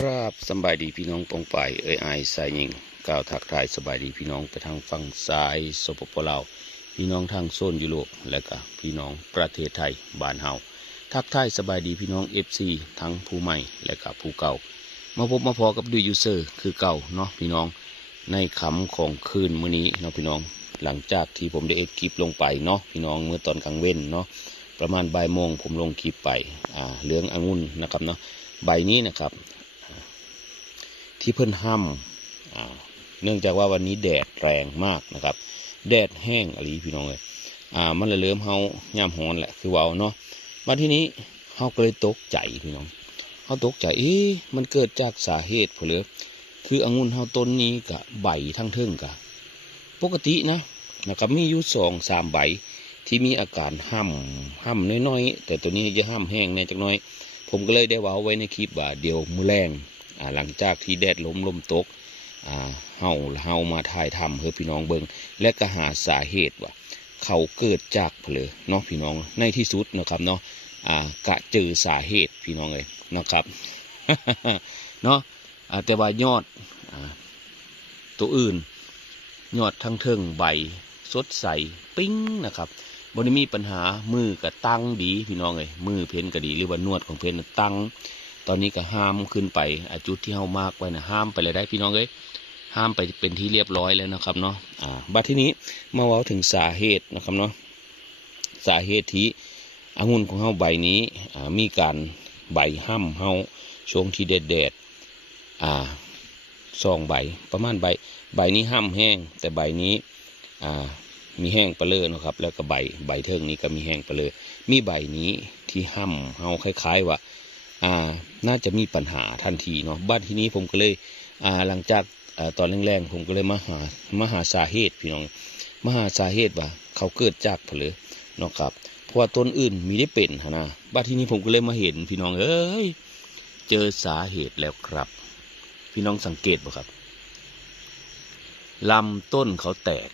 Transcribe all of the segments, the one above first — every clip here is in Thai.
ครับสบายดีพี่น้องปองไปเอ้ยอสายยิงกล่าวทักทายสบายดีพี่น้องไปทางฝั่งซ้ายสปปลาวพี่น้องทางโซนยุโรปและก็พี่น้องประเทศไทยบ้านเฮาทักทายสบายดีพี่น้องเอฟซีทั้งผู้ใหม่และก็ผู้เก่า มาพบมาพอกับดูยูเซอร์คือเก่าเนาะพี่น้องในคำของคืนมื้อนี้เนาะพี่น้องหลังจากที่ผมได้เอ็กคลิปลงไปเนาะพี่น้องเมื่อตอนกลางเว้นเนาะประมาณบ่ายโมงผมลงคลิปไปอ่าเรื่ององุ่นนะครับเนาะใบนี้นะครับ ที่เพิ่นห้ำอ่าเนื่องจากว่าวันนี้แดดแรงมากนะครับ แดดแห้งอะไรพี่น้องเลยอ่ามันเลยเริ่มเฮาย่ามฮ้อนแหละคือเว้าเนาะมาที่นี้เฮาก็เลยตกใจพี่น้องเฮาตกใจเอ๊ะมันเกิดจากสาเหตุเพนเลยคือองุ่นเฮาต้นนี้กับใบทั้งเทิงกับปกตินะนะครับมีอยู่สองสามใบที่มีอาการห้ำห้ำน้อยๆ แต่ตัวนี้จะห้ำแห้งแน่จักน้อย ผมก็เลยได้ว้าไว้ในคลิปว่าเดี๋ยวมือแรงอ่า หลังจากที่แดดล้มลมตกเฮาเฮามาถ่ายทำเพื่อพี่น้องเบิงและก็หาสาเหตุว่า เขาเกิดจากเพลอเนาะพี่น้องในที่สุดนะครับเนาะกะเจอสาเหตุพี่น้องเลยนะครับเนาะแต่ว่ายอดอตัวอื่น ยอดทั้งเทิงใบสดใสปิ้งนะครับบนมีปัญหามือกับตั้งดีพี่น้องเลยมือเพ้นก็ดีหรือว่านวดของเพนน่ะตั้ง ตอนนี้ก็ห้ามขึ้นไปอจุดที่เฮามากไว้นะห้ามไปเลยได้พี่น้องเอ้ยห้ามไปเป็นที่เรียบร้อยแล้วนะครับเนาะอ่าบัดที่นี้มาเว้าถึงสาเหตุนะครับเนาะสาเหตุที่องุ่นของเฮาใบนี้อ่ามีการใบห้ำเฮาช่วงที่แดดแดดๆอ่าสองใบประมาณใบใบนี้ห้ำแห้ง แต่ใบนี้อ่ามีแห้งไปเลยนะครับ แล้วก็ใบใบเทิงนี้ก็มีแห้งไปเลย มีใบนี้ที่ห้ำเฮาคล้าย ๆ ว่า อ่าน่าจะมีปัญหาทันทีเนาะบ้านที่นี้ผมก็เลยอ่าหลังจากอ่าตอนแรงๆผมก็เลยมาหามาหาสาเหตุพี่น้องมาหาสาเหตุว่า เขาเกิดจากผลเลยเนาะครับเพราะว่าต้นอื่นมีได้เป็นนนะบ้านที่นี้ผมก็เลยมาเห็นพี่น้องเอ้ยเจอสาเหตุแล้วครับ พี่น้องสังเกตบ่ครับลำต้นเขาแตก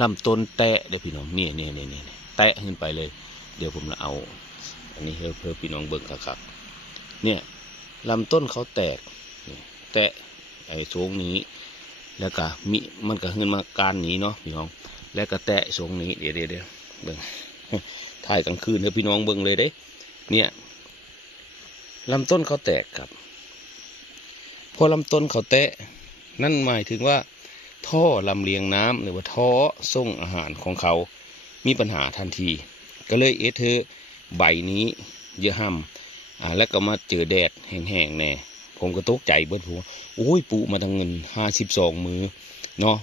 ลำต้นแตะเด้พี่น้องเนี่ยเนี่ยเนี่ยเนี่ยแตะขึ้นไปเลย เดี๋ยวผมจะเอา อันนี้เพื่อเพื่อพี่น้องเบิ่งครับเนี่ยลำต้นเขาแตก แตะไอ้โซงนี้ แล้วก็มีมันก็ขึ้นมาการนี้เนาะพี่น้อง แล้วก็แตะโซงนี้เดี๋ยวเดี๋ยวเดี๋ยวเบิ่งถ่ายกลางคืนให้พี่น้องเบิ่งเลยเด้ เนี่ยลำต้นเขาแตกครับ พอลำต้นเขาแตะ นั่นหมายถึงว่า ท่อลำเลียงน้ำหรือว่าท่อส่งอาหารของเขา มีปัญหาทันที ก็เลยเอเธอ ใบนี้เยอะห้ำอ่าแล้วก็มาเจอแดดแห้งๆแน่ผมก็ตกใจเบิดหัวโอ้ยปูมาทั้งเงินห้าสิบสองมือเนาะ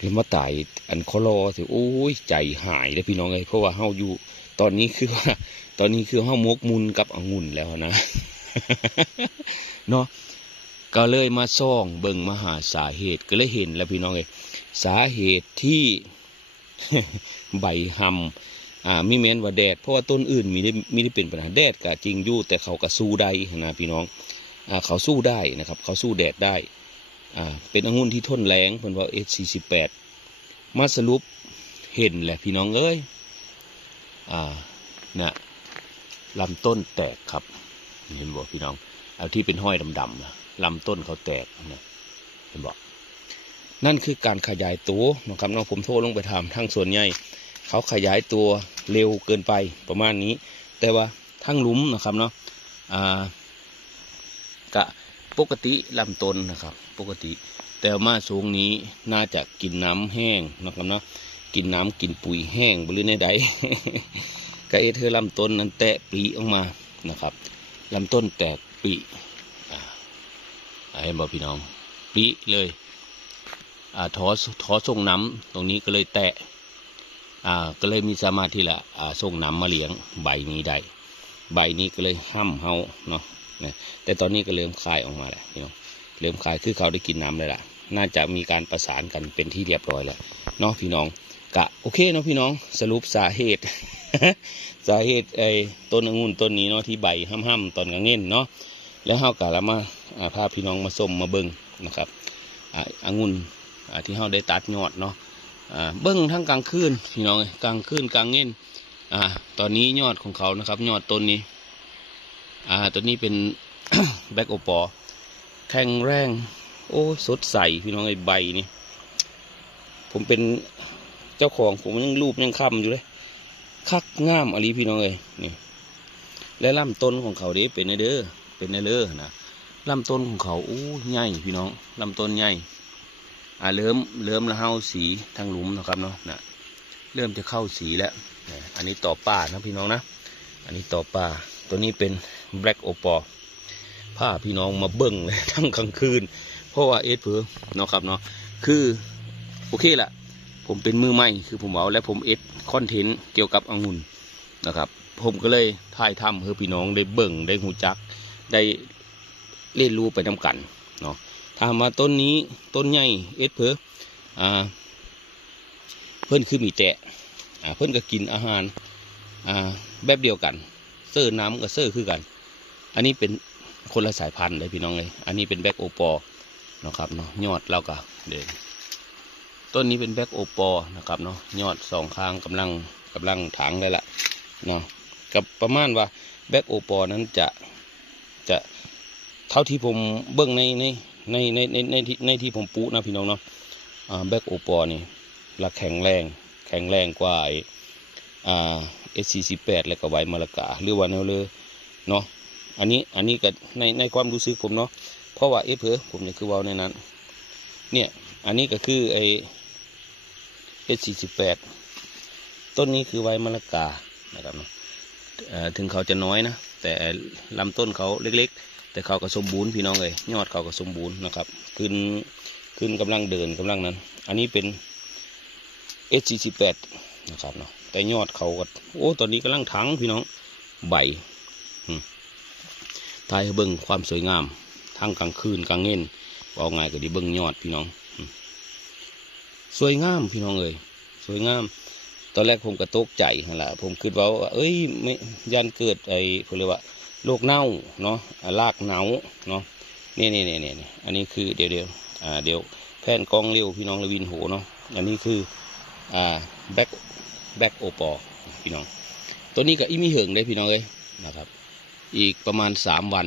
แล้วมาตายอันคอรอสิโอ้ยใจหายเลยพี่น้องเลยเพราะว่าเฮาอยู่ตอนนี้คือว่า ตอนนี้คือเฮามกมุนกับองุ่นแล้วนะเนาะก็เลยมาซ่องเบิ่งมาหาสาเหตุก็เลยเห็นแล้วพี่น้องเลยสาเหตุที่ใบหำ อ่ามีแมนว่าแดดเพราะว่าต้นอื่นมีได้มีได้เป็นปัญหาแดดก็จริงอยู่แต่เขาก็สู้ได้นะพี่น้องอ่าเขาสู้ได้นะครับ เขาสู้แดดได้อ่าเป็นองุ่นที่ทนแรงเพิ่นว่าเอสี่สิบแปดมาสรุปเห็นแหละพี่น้องเอ้ยอ่าน่ะลำต้นแตกครับ เห็นบอกพี่น้อง เอาที่เป็นห้อยดำๆนะลำต้นเขาแตกนะเห็นบอกนั่นคือการขยายตัวนะครับน้องผมโทรลงไปถามทางส่วนใหญ่ เขาขยายตัวเร็วเกินไปประมาณนี้ แต่ว่าทั้งลุมนะครับเนาะอ่ากะปกติลำต้นนะครับ ปกติ แต่มาสูงนี้น่าจะกินน้ำแห้งนะครับเนาะกินน้ำกินปุ๋ยแห้งบริเวณใดกะเอเธอลำต้นนั้นแตะปลีออกมานะครับลำต้นแตกปลีอ่าเห็นบอกพี่น้องปลีเลยอ่าทอทอส่งน้ำตรงนี้ก็เลยแตะ อ่าก็เลยมีสามารถที่ละอ่าส่งน้ำมาเลี้ยงใบนี้ได้ใบนี้ก็เลยห้ำเฮาเนาะนะแต่ตอนนี้ก็เริ่มคลายออกมาแล้วพี่น้องเริ่มคลายคือเขาได้กินน้ำเลยล่ะ น่าจะมีการประสานกันเป็นที่เรียบร้อยแล้วเนาะพี่น้องกะโอเคเนาะพี่น้องสรุปสาเหตุ สาเหตุไอ้ต้นองุ่นต้นนี้เนาะที่ใบห้ำๆตอนกลางเง่นเนาะแล้วเฮากะแล้วมาอ่าพาพี่น้องมาส้มมาเบิ่งนะครับอ่าองุ่นอ่าที่เฮาได้ตัดยอดเนาะ เบิ้งทั้งกลางคืนพี่น้องเอ้ยกลางคืนกลางเงินอ่า ตอนนี้ยอดของเขานะครับ ยอดต้นนี้ อ่าต้นนี้เป็น แบ็กโอปอแข็งแรง โอ้ยสดใสพี่น้องไอ้ใบนี่ผมเป็นเจ้าของผมยังรูปยังคำอยู่เลยคักงามอะไรพี่น้องเอ้ยนี่และลำต้นของเขาเด้เป็นไงเด้อเป็นไงเด้อนะลำต้นของเขาโอ้ใหญ่พี่น้องลำต้นใหญ่ อ่าเริ่มเริ่มละเฮาสีทางหลุมนะครับเนาะนะเริ่มจะเข้าสีแล้วอันนี้ต่อป่านะพี่น้องนะ อันนี้ต่อป่าตัวนี้เป็นแบล็กโอปอผ้าพี่น้องมาเบิ่งเลยทั้งกลางคืน เพราะว่าเอสเพื่อเนาะครับเนาะคือโอเคละผมเป็นมือใหม่คือผมเอาและผมเอสคอนเทนต์เกี่ยวกับองุ่นนะครับ ผมก็เลยถ่ายทำเพื่อพี่น้องได้เบิ่งได้หูจัก ได้เรียนรู้ไปน้กัน ถามว่าต้นนี้ต้นใหญ่เอสเพออ่าเพื่นคือมีแจะอ่าเพื่นก็กินอาหารอ่าแบบเดียวกันเซอร์น้ำกับเซอร์คือกัน อันนี้เป็นคนละสายพันธุ์เลยพี่น้องเลย อันนี้เป็นแบ็กโอปอนะครับเนาะยอดเราก็เด่นต้นนี้เป็นแบ็กโอปอนะครับเนาะยอดสองข้างกำลังกำลังถางเลยล่ะเนาะกับประมาณว่าแบ็กโอปอนั้นจะจะเท่าที่ผมเบิ้องในใน ในในในในที่ในที่ผมปูนะพี่น้องเนาะแบ็กโอปอนี่ละแข็งแรงแข็งแรงกว่าไอ้อ่า S48 แปดเล้วก็ไวมาลากาหรือว่าแนวเลยเนาะอันนี้อันนี้ก็ในในความรู้สึกผมเนาะเพราะว่าเอเพอผมเนี่ยคือว่าในนั้น เนี่ยอันนี้ก็คือไอ S48 ต้นนี้คือไวมาลากานะครับเนาะถึงเขาจะน้อยนะ แต่ลำต้นเขาเล็ก แต่เขาก็สมบูรณ์พี่น้องเลยยอดเขาก็สมบูรณ์นะครับ ขึ้นขึ้นกำลังเดินกำลังนั้น อันนี้เป็น S48 นะครับเนาะแต่ยอดเขาก็โอ้ตอนนี้กำลังทั้งพี่น้องใบทายเบิ่งความสวยงามทั้งกลางคืนกลางเงินว่าไงก็ดีเบิ่งยอดพี่น้อง สวยงามพี่น้องเอ้ยสวยงาม ตอนแรกผมก็ตกใจหั่นล่ะผมคิดว่า เอ้ยไม่ยันเกิดไอ้เขาเรียกว่า โรคเน่าเนาะรากเหนาเนาะนี่นี่นี่นี่อันนี้คือเดี๋ยวเดี๋ยวอ่าเดี๋ยวแพนกล้องเร็วพี่น้องระวินโหเนาะอันนี้คืออ่าแบ็คแบ็กโอปอพี่น้อง ตัวนี้ก็อีมีเหิงได้พี่น้องเอ้ยนะครับ อีกประมาณสามวัน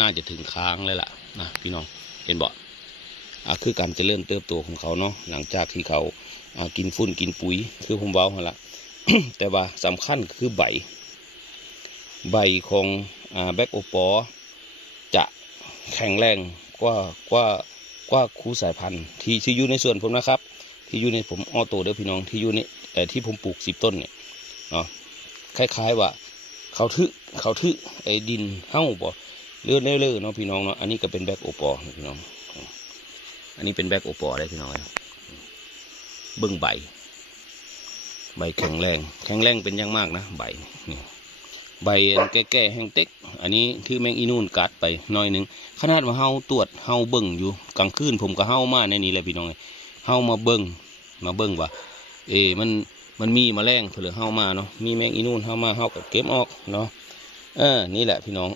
น่าจะถึงค้างเลยล่ะนะพี่น้องเห็นบ่อ่าคือการเจริญเติบโตของเขาเนาะหลังจากที่เขาอ่ากินฝุ่นกินปุ๋ยคือผมเว้าหั่นละแต่ว่าสำคัญคือใบ ใบของแบ็กโอปอจะแข็งแรงกว่ากว่ากว่าคูสายพันธุ์ที่ที่อยู่ในส่วนผมนะครับ ที่อยู่ในผมออโต้เด้อพี่น้องที่อยู่ในแต่ที่ผมปลูกสิบต้นเนี่ยเนาะคล้าย ๆว่า เขาทึเขาทึไอ้ดินเฮ้าบ่เลื่อนเลื่อนเนาะพี่น้องเนาะอันนี้ก็เป็นแบ็กโอปอพี่น้อง อันนี้เป็นแบ็กโอปอได้พี่น้องเบิ้องใบ ใบแข็งแรง แข็งแรงเป็นอยังมากนะใบนี่ ใบแก่ๆแห้งเต็ก อันนี้ที่แมงอีนูนกัดไปหน่อยหนึ่งขนาดว่าเฮาตรวจเฮาเบิ่งอยู่กลางคืนผมก็เฮามาในนี้แหละพี่น้องเอ้เฮามาเบิ่งมาเบิ่งว่า เออมันมันมีมาแมลงเผือเฮามาเนาะมีแมงอีนูนเฮามาเฮากับเก็บออกเนาะเออนี่แหละพี่น้อง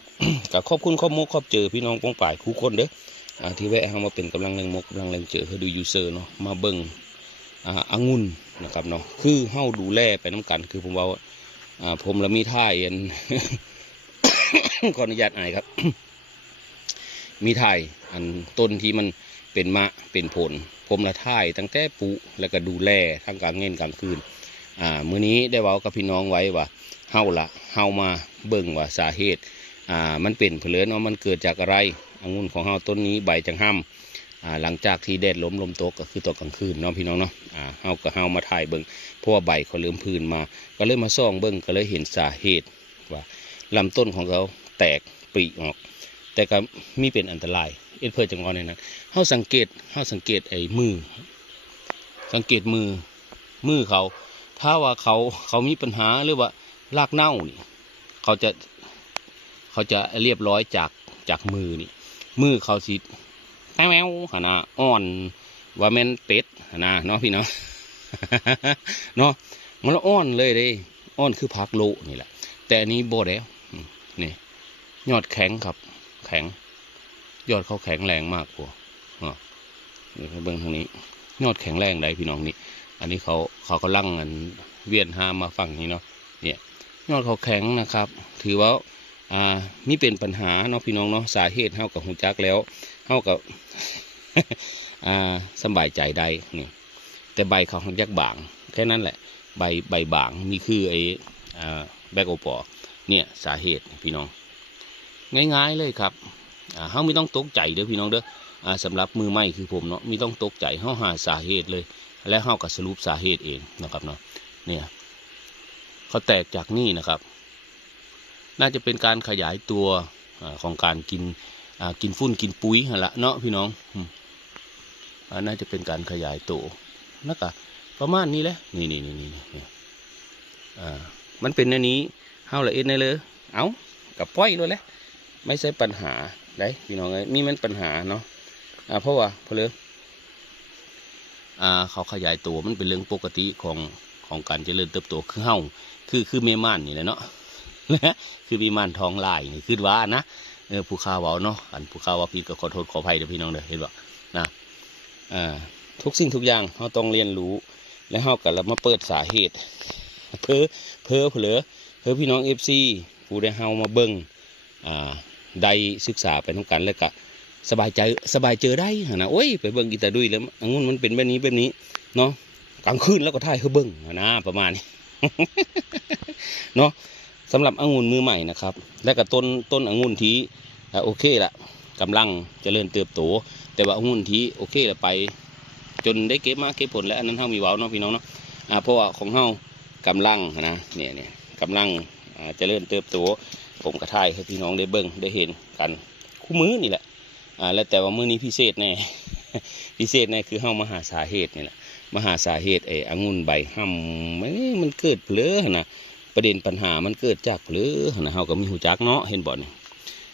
กับขอบคุณขอบมุกขอบเจอพี่น้องปองป่ายคู่คนเด้ออ่าที่แวะเฮามาเป็นกำลังแรงมกกำลังแรงเจอเพื่อดูยูเซอร์เนาะมาเบิ่งอ่าองุ่นนะครับเนาะคือเฮาดูแลไปน้กันคือผมว่า ผมละมีท่ายอันขออนุญาตอายครับ มีท่ายอันต้นที่มันเป็นมะเป็นผล ผมละท่ายตั้งแต่ปลูกแล้วก็ดูแลทั้งกลางเงินกลางคืนอ่ามื้อนี้ได้เว้ากับพี่น้องไว้ว่าเฮาละเฮามาเบิ่งว่าสาเหตุอ่ามันเป็นเผลือเนาะมันเกิดจากอะไรองุ่นของเฮาต้นนี้ใบจังห้ำ หลังจากที่แดดล้มลมตกก็คือตกกลางคืนเนาะพี่น้องเนาะอ่าเฮาก็เฮามาถ่ายเบิ่งเพราะว่าใบเขาเริ่มพื้นมา ก็เลยมาส่องเบิ่งก็เลยเห็นสาเหตุว่าลำต้นของเขาแตกปริออก แต่ก็มีเป็นอันตราย เอ็ดเพื่อจังอนในนั้นเฮาสังเกตเฮาสังเกตไอ้มือ สังเกตมือมือเขา ถ้าว่าเขาเขามีปัญหาหรือว่ารากเน่านี่เขาจะเขาจะเรียบร้อยจากจากมือนี่มือเขาสิ แมวหนนะอ่อนว่าแม่นเป็ดหนนะเนาะพี่เนาะเนาะมันละอ่อนเลยเลยอ่อนคือพักโลนี่แหละ แต่อันนี้โบแล้วนี่ยอดแข็งครับ แข็ง ยอดเขาแข็งแรงมากกว่าอะนี่ให้เบิ้งทางนี้ ยอดแข็งแรงได้พี่น้องนี่ อันนี้เขาเขาก็ลั่งอันเวียนห้ามมาฝั่งนี้เนาะเนี่ยยอดเขาแข็งนะครับ ถือว่าอ่ามีเป็นปัญหาเนาะพี่น้องเนาะสาเหตุเฮากับหูจักแล้ว เฮากับอ่าสบายใจได้นี่แต่ใบเขาหักยักบาง แค่นั้นแหละ ใบใบบางนี่คือไอ้แบกโอปอเนี่ยสาเหตุพี่น้อง ง่ายๆเลยครับอ่าเฮาไม่ต้องตกใจเด้อพี่น้องเด้ออ่าสำหรับมือใหม่คือผมเนาะไม่ต้องตกใจเฮาหาสาเหตุเลย และเฮาก็สรุปสาเหตุเองนะครับเนาะเนี่ยเขาแตกจากนี่นะครับ น่าจะเป็นการขยายตัวอของการกิน กินฟุ้นกินปุ๋ยหละเนาะพี่น้องอืมอ่าน่าจะเป็นการขยายตัวนะกะประมาณนี้แหละนี่นี่นี่นี่นี่มันเป็นอันนี้เฮาละเอ็ดในเลย เอากับป้อยเลยแหละไม่ใช่ปัญหาได้พี่น้องเอ้ยมีมันปัญหาเนาะอ่าเพราะว่าเพลยอ่าเขาขยายตัวมันเป็นเรื่องปกติของของการเจริญเติบโตคือเฮาคือคือเมม่านนี่แหละเนาะคือมีมานทองลายนี่คือว่านะ เออผู้ข่าวเว้าเนาะอันผู้ข่าวว่าผิดก็ขอโทษขออภัยเด้อพี่น้องเด้อเห็นบ่นะอ่าทุกสิ่งทุกอย่างเราต้องเรียนรู้ และเราก็แล้วมาเปิดสาเหตุ เพ้อเพ้อเผลอเพ้อพี่น้องเอฟซีผู้ได้เฮามาเบิ่งอ่าได้ศึกษาไปทั้งกันแล้วก็สบายใจสบายเจอได้นะโอ้ยไปเบิ่งกีตาดุยแล้วองุ่นมันเป็นแบบนี้แบบนี้เนาะกลางคืนแล้วก็ถ่ายเขาเบิ่งนะประมาณนี้เนาะ สำหรับองุ่นมือใหม่นะครับ และก็ต้นต้นองุ่นที่โอเคละกำลังจเจริญเติบโต แต่ว่าองุ่นที่โอเคละไป จนได้เก็บมาเก็บผลแล้วอันนั้นเฮามีว้าวเนาะพี่น้องเนาะอ่าเพราะว่าของเฮากำลังนะเนี่ยเนี่ยกำลังอ่าเจริญเติบโตผมกระทายให้พี่น้องได้เบิ่งได้เห็นกันคู่มือนี่แหละอ่าแล้วแต่ว่ามื้อนี้พิเศษแน่พิเศษแน่คือเฮามาหาสาเหตุนี่แหละมาหาสาเหตุไอ้องุ่นใบห่ำมันมันเกิดเผลอนะ ประเด็นปัญหามันเกิดจากหรือนะเฮาก็มีหูจักเนาะเห็นบ่นี่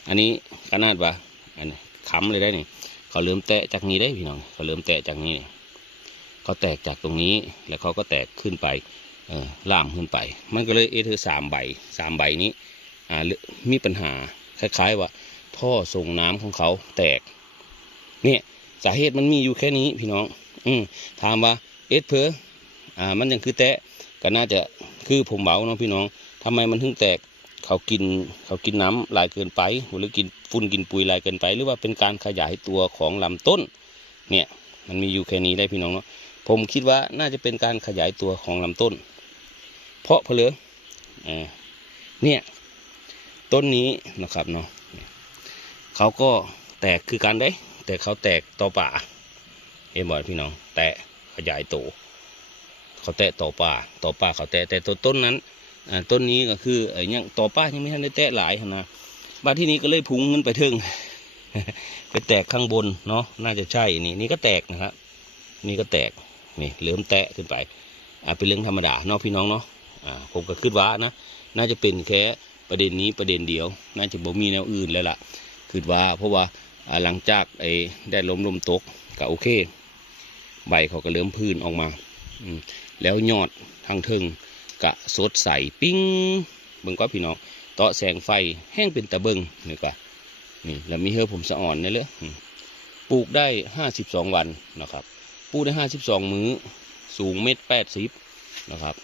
อันนี้ขนาดว่าอันนี้ค้ำเลยได้นี่เขาเริ่มแตะจากนี้ได้พี่น้องเขาเริ่มแตะจากนี้เขาแตกจากตรงนี้แล้วเขาก็แตกขึ้นไปเออล่ามขึ้นไป มันก็เลยเอเธอสามใบสามใบนี้อ่าเริ่มมีปัญหาคล้ายๆว่า ท่อส่งน้ำของเขาแตก เนี่ยสาเหตุมันมีอยู่แค่นี้พี่น้อง อืมถามว่าเอสเพออ่ามันยังคือแตะ ก็น่าจะคือผมเบาเนาะพี่น้องทำไมมันถึงแตกเขากินเขากินน้ำหลายเกินไป หรือกินฝุ่นกินปุ๋ยลายเกินไป หรือว่าเป็นการขยายตัวของลำต้น เนี่ยมันมีอยู่แค่นี้ได้พี่น้องเนาะผมคิดว่าน่าจะเป็นการขยายตัวของลำต้น เพราะเพลือเนี่ยต้นนี้นะครับเนาะเขาก็แตกคือกันได้ แต่เขาแตกต่อป่าเอ็มบอกพี่น้อง แตะขยายตัว เขาแตะต่อป่าต่อป่าเขาแตะแต่ตัวต้นนั้นต้นนี้ก็คือไอ้ยังต่อป่ายังไม่ทันได้แตะหลายนะบ้านที่นี้ก็เลยพุงขึ้นไปถึงไปแตกข้างบนเนาะน่าจะใช่นี่นี่ก็แตกนะครับนี่ก็แตกนี่เริ่มแตะขึ้นไปอ่าเป็นเรื่องธรรมดาเนาะพี่น้องเนาะอ่าผมก็คิดว่านะน่าจะเป็นแค่ประเด็นนี้ประเด็นเดียว น่าจะบ่มีแนวอื่นแล้วล่ะคิดว่าเพราะว่าหลังจากไอ้ได้ล้มลมตกก็โอเค ใบเขาก็เริ่มพื้นออกมาอืม แล้วยอดทางเทิงกะสดใสปิ้งเบิ่งก็พี่น้องเตาะแสงไฟแห้งเป็นตะเบิงนี่กะนี่แล้วมีเฮือผมสะอ่อนนี่เลยปลูกได้ห้าสิบสองวันนะครับปลูกได้ห้าสิบสองมื้อสูงเมตรแปดสิบนะครับ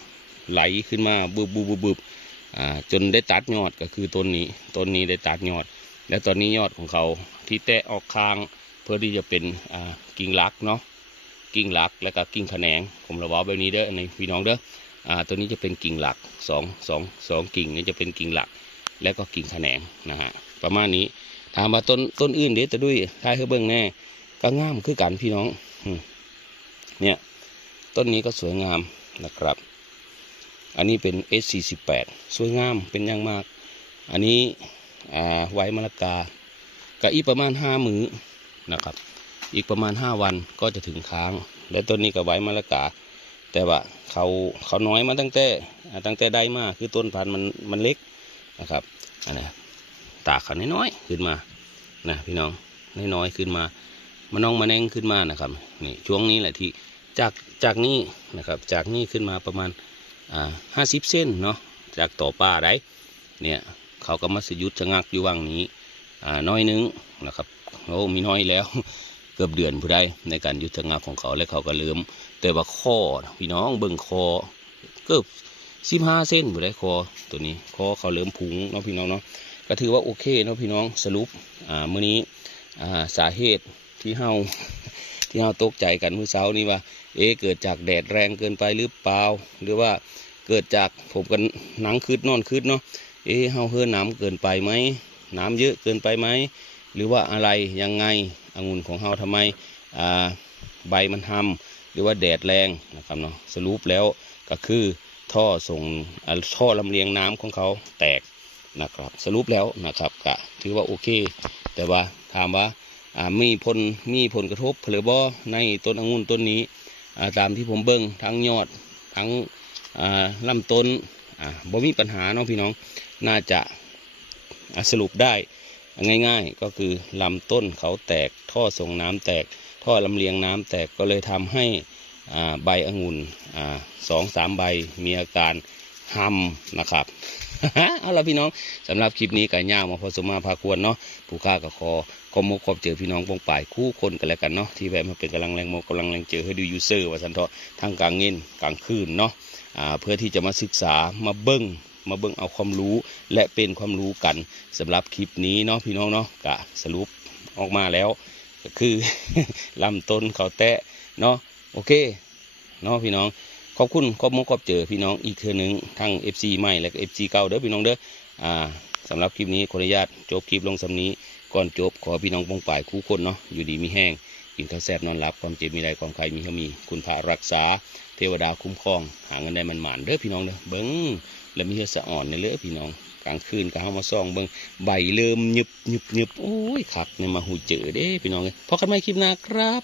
ไหลขึ้นมาบึบบึบบึบอ่าจนได้ตัดยอดก็คือต้นนี้ต้นนี้ได้ตัดยอด และตอนนี้ยอดของเขาที่แตะออกคางเพื่อที่จะเป็นอ่ากิ่งลักเนาะ กิ่งหลักแล้วก็กิ่งแขนง ผมระวังแบบนี้เด้อในพี่น้องเด้ออ่าตัวนี้จะเป็นกิ่งหลักสองสองสองกิ่งนี่จะเป็นกิ่งหลัก แล้วก็กิ่งแขนงนะฮะประมาณนี้ถามว่าต้นต้นอื่นเดี๋ยวจะด้วยท้ายเฮเบิ้งแน่ก็งามคือกันพี่น้องเนี่ยต้นนี้ก็สวยงามนะครับ อันนี้เป็น S48 สวยงามเป็นอย่างมาก อันนี้อ่าไว้มะละกาก็อีประมาณห้ามือนะครับ อีกประมาณห้าวันก็จะถึงค้าง และต้นนี้ก็ไว้มะละกา แต่ว่าเขาเขาน้อยมาตั้งแต่ตั้งแต่ได้มาคือต้นพันธุ์มันมันเล็กนะครับอันนี้ตากเขาน้อยๆขึ้นมานะพี่น้องน้อยๆขึ้นมามันน้องมาแนงขึ้นมานะครับนี่ช่วงนี้แหละที่จากจากนี้นะครับจากนี้ขึ้นมาประมาณอ่าห้าสิบเส้นเนาะจากต่อป้าได้เนี่ยเขาก็มาสยุดชะงักอยู่ว่างนี้อ่าน้อยนึงนะครับโอ้มีน้อยแล้ว กือบเดือนผู้ใดในการยุทธงานของเขาและเขาก็เริ่มแต่ว่าข้อพี่น้องเบิ่งคอเกือบสิบห้าเส้นผู้ใดคอตัวนี้คอเขาเริ่มพุงเนาะพี่น้องเนาะก็ถือว่าโอเคเนาะพี่น้องสรุปอ่ามื้อนี้อ่าสาเหตุที่เฮาที่เฮาตกใจกันมื้อเช้านี้ว่า เอ๊เกิดจากแดดแรงเกินไปหรือเปล่าหรือว่าเกิดจากผมกันหนังคืดนอนคืดเนาะเอ๊เฮาเฮือน้ำเกินไปไหมน้ำเยอะเกินไปไหมหรือว่าอะไรยังไง องุ่นของเฮาทำไมใบมันทำหรือว่าแดดแรงนะครับเนาะสรุปแล้วก็คือท่อส่งท่อลำเลียงน้ำของเขาแตกนะครับสรุปแล้วนะครับก็ถือว่าโอเค แต่ว่าถามว่ามีผลมีผลกระทบหรือบ่ในต้นองุ่นต้นนี้ตามที่ผมเบิ่งทั้งยอดทั้งอ่าลำต้นบ่มีปัญหาเนาะพี่น้องน่าจะสรุปได้ ง่ายๆ ก็คือลำต้นเขาแตกท่อส่งน้ำแตก ท่อลำเลียงน้ำแตกก็เลยทำให้ใบองุ่นสองสามใบมีอาการหำนะครับเอาละพี่น้องสำหรับคลิปนี้ก็ย่างมาพอสมมาพาควรเนาะผู้ค่ากับคอขอมกขอบเจอพี่น้องปงป่ายคู่คนกันแล้วกันเนาะที่แวะมาเป็นกำลังแรงโมกำลังแรงเจอให้ดูยูเซอร์ว่าสันเถาะทางกลางเงินกลางคืนเนาะเพื่อที่จะมาศึกษามาเบิ้ง มาเบิ้งเอาความรู้และเป็นความรู้กันสำหรับคลิปนี้เนาะพี่น้องเนาะกะสรุปออกมาแล้วก็คือลำต้นเขาแตะเนาะโอเคเนาะพี่น้องขอบคุณขอบมกขอบเจอพี่น้องอีกเทือหนึงทั้ง FC ใหม่และก็ FC เก่าเด้อพี่น้องเด้ออ่าสำหรับคลิปนี้ขออนุญาตจบคลิปลงสำนี้ก่อนจบขอพี่น้องปองป่ายคู่คนเนาะอยู่ดีมีแห้งกินข้าวแซ่บนอนหลับความเจ็บมีไรความใครมีเขามี คุณพระรักษา เทวดาคุ้มครอง หาเงินได้มันหมานเด้อพี่น้องเด้อเบิ้ง แล้วมีเฮือสะอ่อนในเลือพี่น้องกลางคืนก็เข้ามาซ่องเบิ้งใบเริ่มหยึบหยึบหยึบโอ้ยขักเนี่ยมาหูเจอเด้พี่น้องเลยพอกันใหม่คลิปหน้าครับ